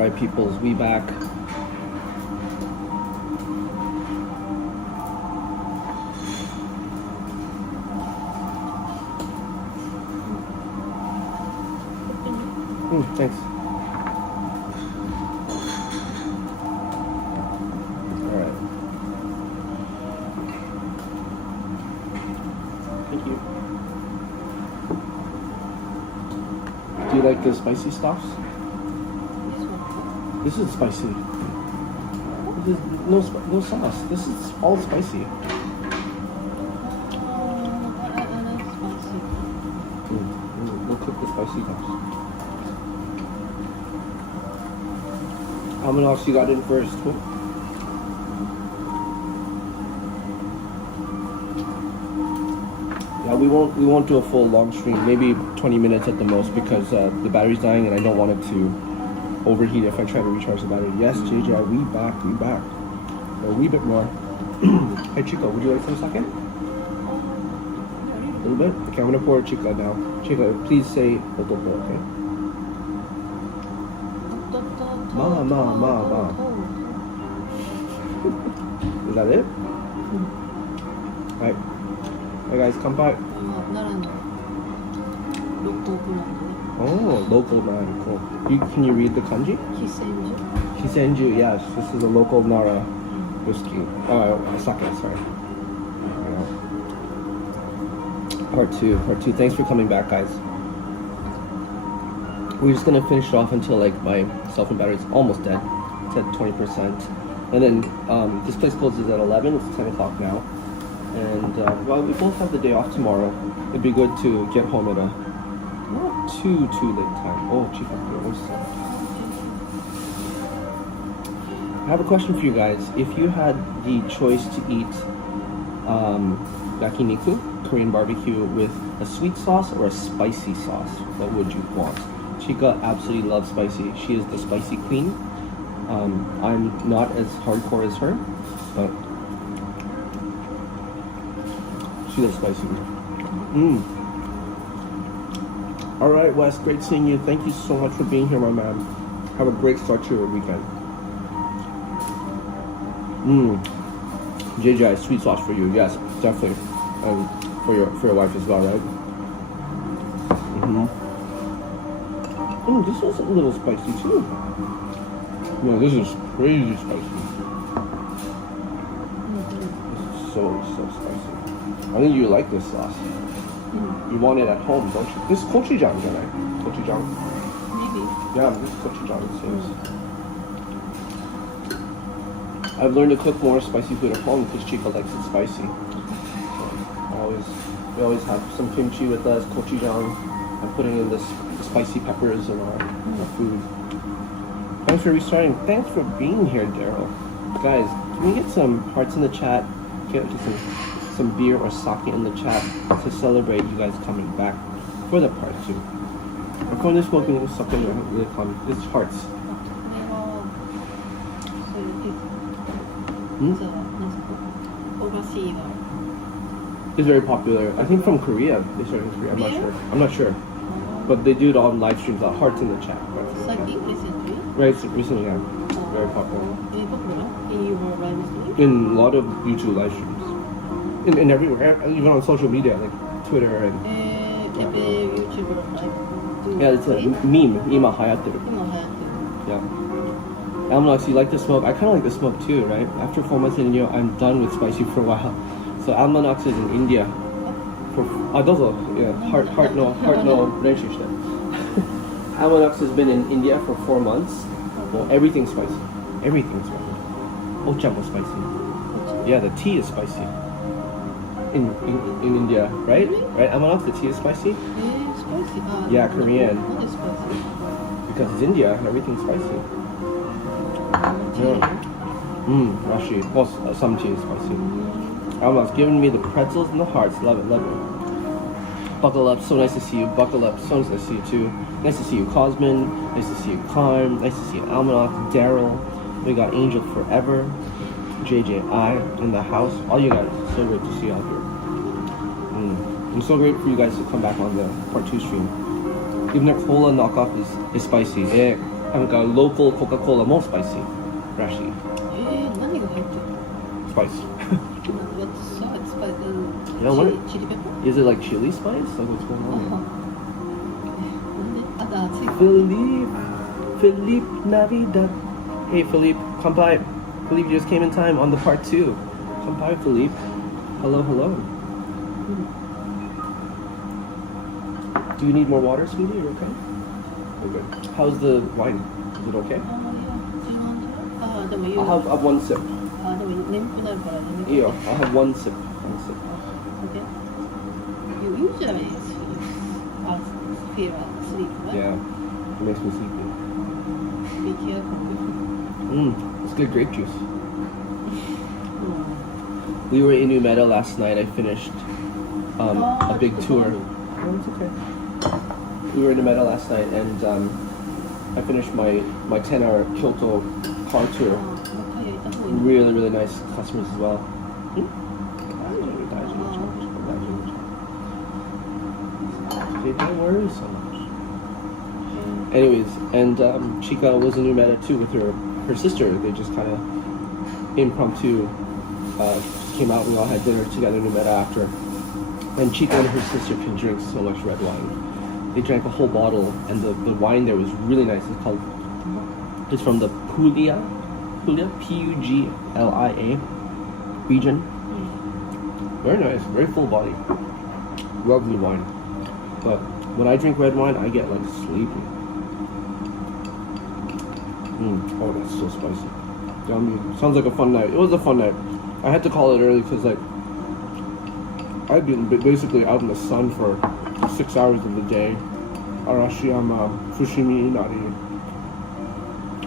Alright, peoples, we back. Thanks. Alright. Thank you. Do you like the spicy stuffs? This is spicy. This is no sauce. This is all spicy. We'll cook the spicy stuffs. How many else you got in first? Yeah, we won't do a full long stream. Maybe 20 minutes at the most because the battery's dying and I don't want it to overheat if I try to recharge the battery. Yes, JJ, we back. A wee bit more. Hey Chica, would you like some sake? A little bit? Okay, I'm gonna pour Chica now. Chica, please say ototo, okay? Ma. Is that it? Alright. Hey guys, come by. Oh, local brand, cool. Can you read the kanji? Kisenju, yes. This is a local Nara whiskey. Sake, sorry. Part two. Thanks for coming back, guys. We're just gonna finish it off until like my cell phone battery's almost dead. It's at 20%. And then this place closes at 11. It's 10 o'clock now. And well, we both have the day off tomorrow. It'd be good to get home at a not too late time. Oh, Chica, I have a question for you guys. If you had the choice to eat yakiniku, Korean barbecue, with a sweet sauce or a spicy sauce, what would you want? Chica absolutely loves spicy. She is the spicy queen. I'm not as hardcore as her, but she loves spicy. Alright, Wes, great seeing you. Thank you so much for being here, my man. Have a great start to your weekend. JJ, sweet sauce for you. Yes, definitely. And for your wife as well, right? This is a little spicy too. No, this is crazy spicy. This is so spicy. I think you like this sauce. You want it at home, don't you? This is gochujang, right? Gochujang? Maybe. Yeah, this is gochujang, it seems. I've learned to cook more spicy food at home because Chica likes it spicy. So we always have some kimchi with us, gochujang. I'm putting in this spicy peppers in our food. Thanks for restarting. Thanks for being here, Daryl. Guys, can we get some hearts in the chat? Get some beer or sake in the chat to celebrate you guys coming back for the part 2. I'm currently smoking something really fun. This is hearts. It's very popular. I think from Korea. They started in Korea. I'm not sure. But they do it on live streams. Hearts in the chat. Recently? Right, recently, yeah. Very popular. In your live stream? In a lot of YouTube live streams. In everywhere, even on social media, like Twitter and... Yeah, it's a meme. Ima hayateru. Yeah. Almanax, you like the smoke? I kind of like the smoke too, right? After 4 months in India, I'm done with spicy for a while. So Almanax is in India. Heart no relationship. Almanax has been in India for 4 months. Well, everything's spicy. Everything's spicy. Ocha was spicy. Yeah, the tea is spicy. In India, right? Right? Almanax, the tea is spicy? Spicy. Yeah, Korean. What is spicy? Because it's India, everything's spicy. Rashi. Well, some tea is spicy. Almanax giving me the pretzels and the hearts. Love it. Buckle up, so nice to see you. Buckle up, so nice to see you too. Nice to see you, Cosmin. Nice to see you, Karm. Nice to see you, Almanax, Daryl. We got Angel Forever, JJI in the house. All you guys, so great to see you out here. I'm so great for you guys to come back on the part 2 stream. Even their cola knockoff is spicy. なんか local Coca-Cola も spicy らしい。何が入ってるSpicy. What's spice? Yeah, what- Chili pepper? Is it like chili spice? Like what's going on? なんであと熱い Philippe Navidad. Hey Philippe, come by. Philippe just came in time on the part 2. Come by, Philippe. Hello, hello. Do you need more water, sweetie? You're okay? We're good. How's the wine? Is it okay? でも言う I'll have one sip. でも眠くなるから眠く I'll have one sip. One sip. Okay. You usually feel asleep, right? Yeah, it makes me sleepy. Be careful. It's good grape juice. We were in New Meadow last night. I finished a big tour. Oh, it's okay. We were in New Meadow last night, and I finished my 10-hour Kyoto car tour. Really, really nice customers as well. Okay, don't worry so much. Anyways, and Chika was in New Meadow too with her sister. They just kind of impromptu came out. We all had dinner together in New Meadow after. And Chika and her sister can drink so much red wine. They drank a whole bottle, and the wine there was really nice. It's from the Puglia, Puglia region. Very nice, very full body. Lovely wine. But when I drink red wine, I get like sleepy. Oh, that's so spicy. Yummy. Sounds like a fun night. It was a fun night. I had to call it early because like I'd been basically out in the sun for 6 hours of the day. Arashiyama, Fushimi, Inari.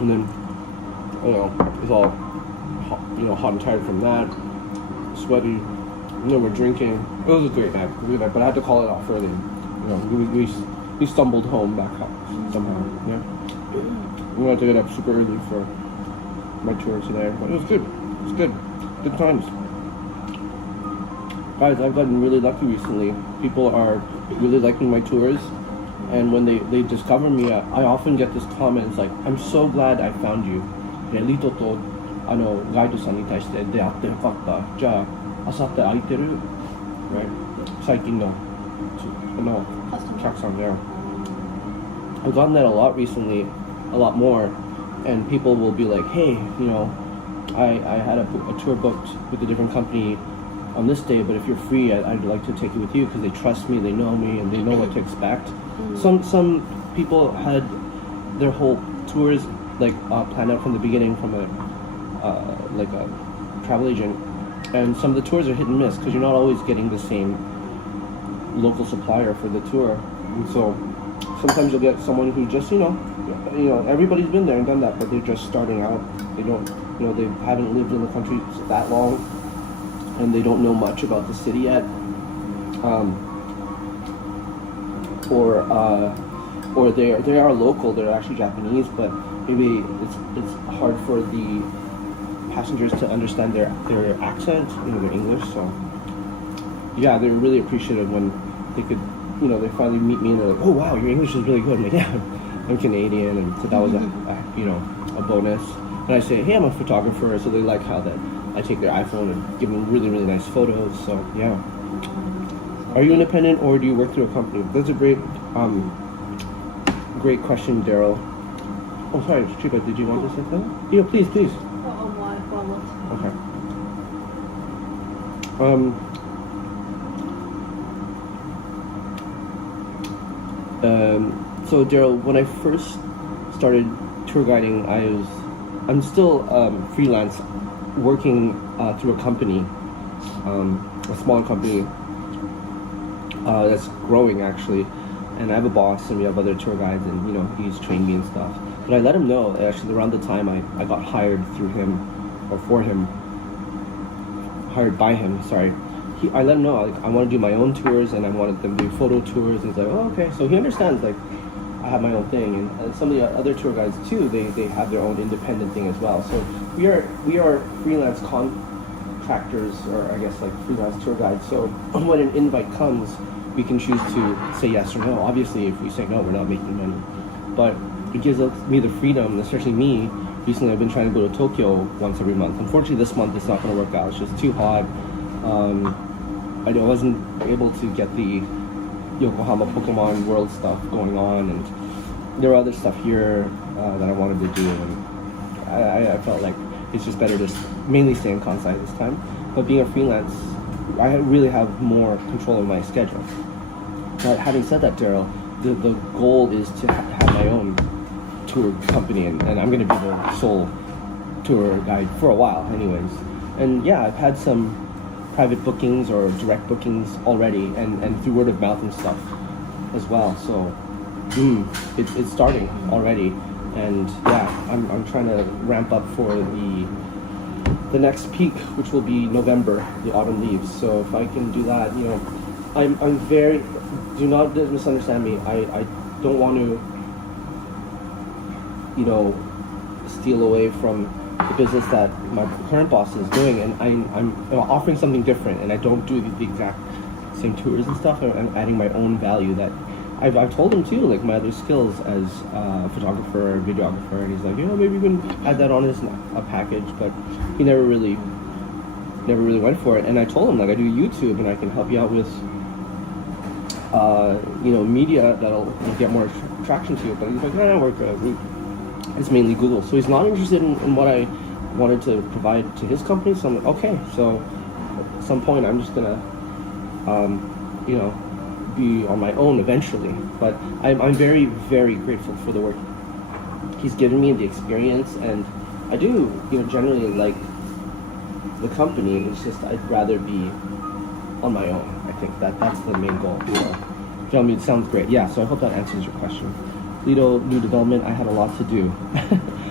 And then, you know, it was all hot, hot and tired from that. Sweaty. And then we're drinking. It was a great night. But I had to call it off early. We stumbled home back up somehow. Yeah. We had to get up super early for my tour today. But it was good. It was good. Good times. Guys, I've gotten really lucky recently. People are really liking my tours, and when they discover me, I often get this comments like, "I'm so glad I found you. Lito to guideさんに対して出会ってよかった。じゃあ、明後日空いてる?" Right? 最近のお客さん there. I've gotten that a lot recently, a lot more, and people will be like, "Hey, I had a tour booked with a different company on this day, but if you're free, I'd like to take it with you because they trust me, they know me, and they know what to expect." Some people had their whole tours planned out from the beginning from a travel agent, and some of the tours are hit and miss because you're not always getting the same local supplier for the tour, and so sometimes you'll get someone who just everybody's been there and done that, but they're just starting out. They don't they haven't lived in the country that long, and they don't know much about the city yet, or they are local. They're actually Japanese, but maybe it's hard for the passengers to understand their accent, their English. So yeah, they're really appreciative when they could, they finally meet me and they're like, "Oh wow, your English is really good." I'm like, "Yeah, I'm Canadian," and so that was a bonus. And I say, "Hey, I'm a photographer," so they like how that I take their iPhone and give them really, really nice photos. So yeah. Are you independent or do you work through a company? That's a great question, Daryl. Oh, sorry, Chika, did you want to say something? Yeah, please. Okay. So Daryl, when I first started tour guiding, I'm still freelance, working through a company, a smaller company that's growing actually, and I have a boss and we have other tour guides, and he's trained me and stuff. But I let him know actually around the time I got hired through him, or for him, hired by him. Sorry. I let him know I want to do my own tours and I wanted them to do photo tours. And he's like, "Oh, okay." So he understands I have my own thing, and some of the other tour guides too. They have their own independent thing as well. So we are freelance contractors, or I guess freelance tour guides. So when an invite comes, we can choose to say yes or no. Obviously, if we say no, we're not making money. But it gives me the freedom, especially me. Recently, I've been trying to go to Tokyo once every month. Unfortunately, this month it's not going to work out. It's just too hot. I wasn't able to get the Yokohama Pokemon World stuff going on, and there were other stuff here that I wanted to do, and I felt like it's just better to mainly stay in Kansai this time. But being a freelance, I really have more control of my schedule. But having said that, Daryl, the goal is to have my own tour company, and I'm going to be the sole tour guide for a while anyways. And yeah, I've had some private bookings or direct bookings already, and through word of mouth and stuff as well. So it's starting already, and yeah, I'm trying to ramp up for the next peak, which will be November, the autumn leaves. So if I can do that, I'm very, do not misunderstand me. I don't want to, steal away from the business that my current boss is doing, and I'm offering something different, and I don't do the exact same tours and stuff. I'm adding my own value that I've told him too, like my other skills as a photographer, videographer, and he's like, maybe we can add that on as a package, but he never really went for it. And I told him, like, I do YouTube and I can help you out with media that'll get more traction to you. But he's like, no, it's mainly Google. So he's not interested in what I wanted to provide to his company. So I'm like, okay, so at some point I'm just gonna be on my own eventually. But I'm very, very grateful for the work he's given me, the experience, and I do generally like the company. It's just I'd rather be on my own. I think that's the main goal. It sounds great. Yeah, so I hope that answers your question. Lito, new development, I had a lot to do.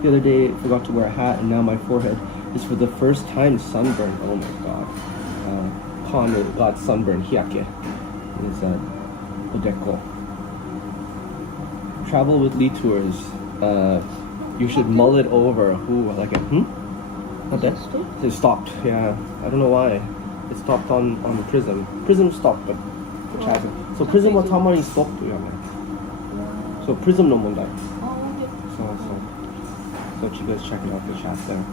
The other day, I forgot to wear a hat, and now my forehead is for the first time sunburned. Oh my god. Con got sunburned. Hyake. It's Odeko. Travel with Lee Tours. You should mull it over. Ooh, I like it. Not that? It stopped. Yeah. I don't know why. It stopped on the Prism. Prism stopped, but which hasn't. So Prism was how many stopped? So Prism no mondai. So Chika's checking out the chat there.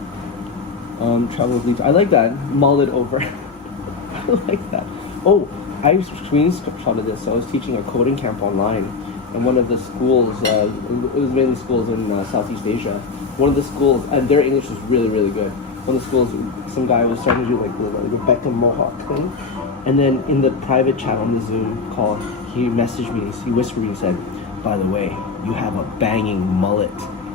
Travel with Lito. I like that. Mull it over. I like that. Oh, I screenshotted this. So I was teaching a coding camp online, and one of the schools, it was mainly schools in Southeast Asia. One of the schools, and their English was really, really good. One of the schools, some guy was starting to do like the Rebecca Mohawk thing, and then in the private chat on the Zoom call, he messaged me. He whispered me and said, "By the way, you have a banging mullet."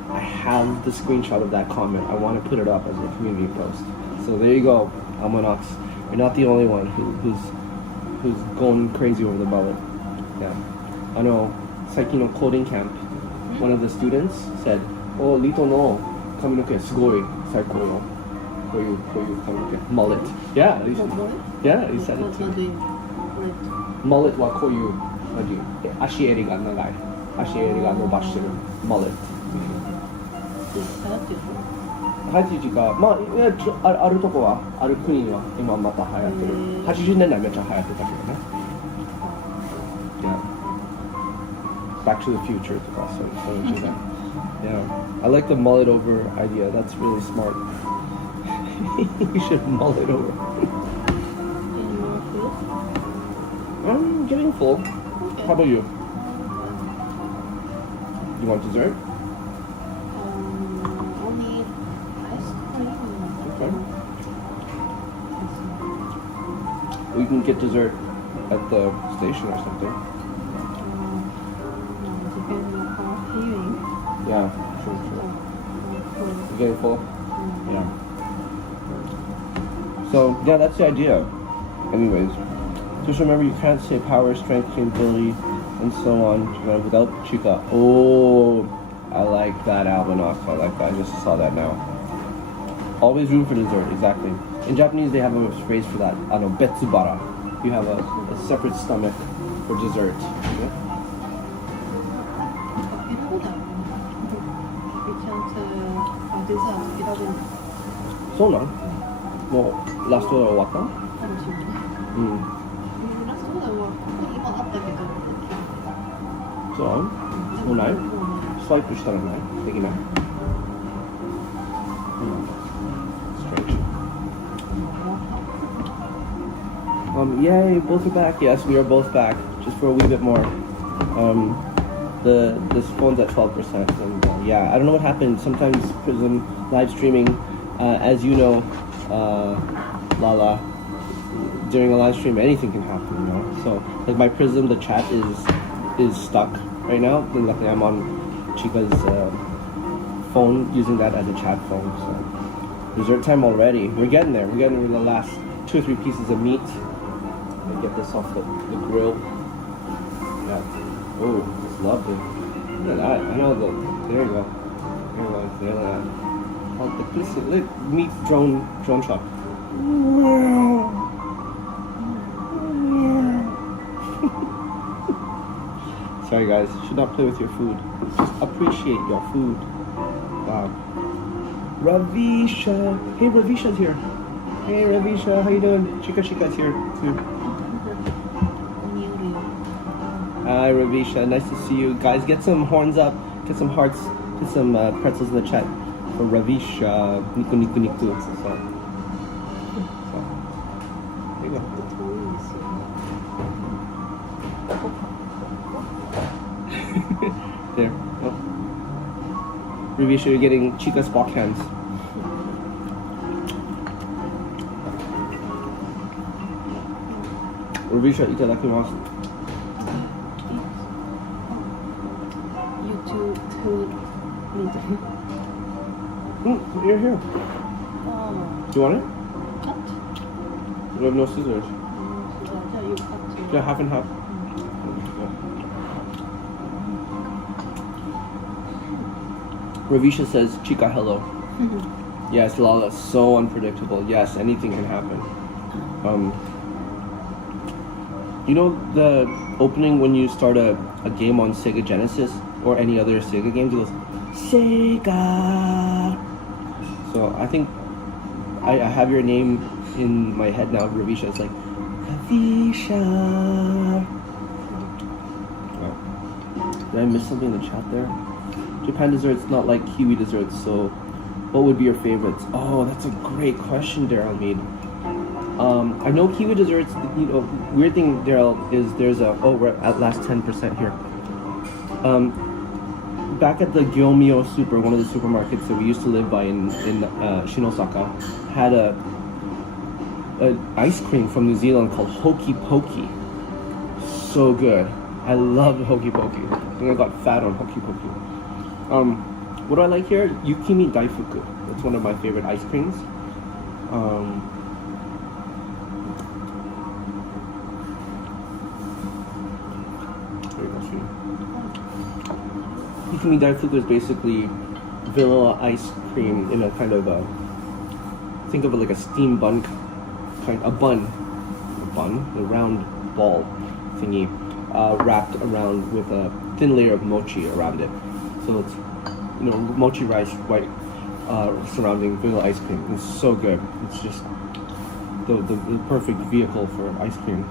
I have the screenshot of that comment. I want to put it up as a community post. So there you go, Almanacs. You're not the only one who's going crazy over the mullet. Yeah. I know, Saiki no coding camp, one of the students said, "Oh, Lito no kaminoke sugoi saiko no." For you kaminoke. Mullet. Yeah, he said it to me. Mullet wa koyu, ashieri ga nagai. Ashieri ga nobashiteru. Mullet. 流行ってるか、まあ、あるとこは、ある国には今また流行ってる。80年代めっちゃ流行ってたけどね。Yeah. Back to the Future とか、そういう時代。Yeah. I like the mull it over idea. That's really smart. You should mull it over. I'm getting full. Okay. How about you? You want dessert? Only ice cream. Okay. We can get dessert at the station or something. Depending on how feeling. Yeah, sure. You getting full? Yeah. So, yeah, that's the idea. Anyways, just remember you can't say power, strength, capability, and so on without Chika. Oh, I like that, Albinox. I like that. I just saw that now. Always room for dessert, exactly. In Japanese, they have a phrase for that. Betsubara. You have a separate stomach for dessert. Yeah? So now, well, last one or what? So on. So nice. スワイプしたらないできない、Strange. Yay, both are back. Yes, we are both back. Just for a wee bit more. This phone's at 12%, and yeah, I don't know what happened. Sometimes Prism live streaming, as you know, Lala, during a live stream, anything can happen, you know. So, like my Prism, the chat is stuck right now. And luckily, I'm on Chika's phone, using that as a chat phone. So, dessert time already. We're getting there. We're getting the last 2 or 3 pieces of meat. Get this off the grill. Yeah. Oh, it's lovely. Look at that. I know the. There you go. There you go. There you go. Oh, the piece of meat drone shot. Sorry guys, should not play with your food. Just appreciate your food. Wow. Ravisha. Hey, Ravisha's here. Hey Ravisha, how you doing? ChikaShika's here too. Hi Ravisha, nice to see you. Guys, get some horns up, get some hearts, get some pretzels in the chat for Ravisha. Niku niku niku. So, there you go. There. Oh. Ravisha, you're getting Chika Spock hands. Ravisha, itadakimasu. You're here. Do you want it? We have no scissors. Yeah, half and half. Ravisha says, Chika, hello. Yes, Lala, so unpredictable. Yes, anything can happen. You know the opening when you start a game on Sega Genesis or any other Sega games, it goes, Sega. So I think I have your name in my head now, Ravisha. It's like, Ravisha. Oh. Did I miss something in the chat there? Japan desserts not like Kiwi desserts, so what would be your favorites? Oh, that's a great question, Daryl Mead. I know Kiwi desserts, you know, weird thing, Daryl, is there's a, oh, we're at last 10% here. Back at the Gyomyo Super, one of the supermarkets that we used to live by in Shinosaka, had a ice cream from New Zealand called Hokey Pokey. So good. I love Hokey Pokey. I think I got fat on Hokey Pokey. What do I like here? Yukimi Daifuku. That's one of my favorite ice creams. Yukimi Daifuku is basically vanilla ice cream in a kind of a, think of it like a steam bun, a round ball thingy, wrapped around with a thin layer of mochi around it. So it's, you know, mochi rice, white, surrounding vanilla ice cream. It's so good. It's just the perfect vehicle for ice cream.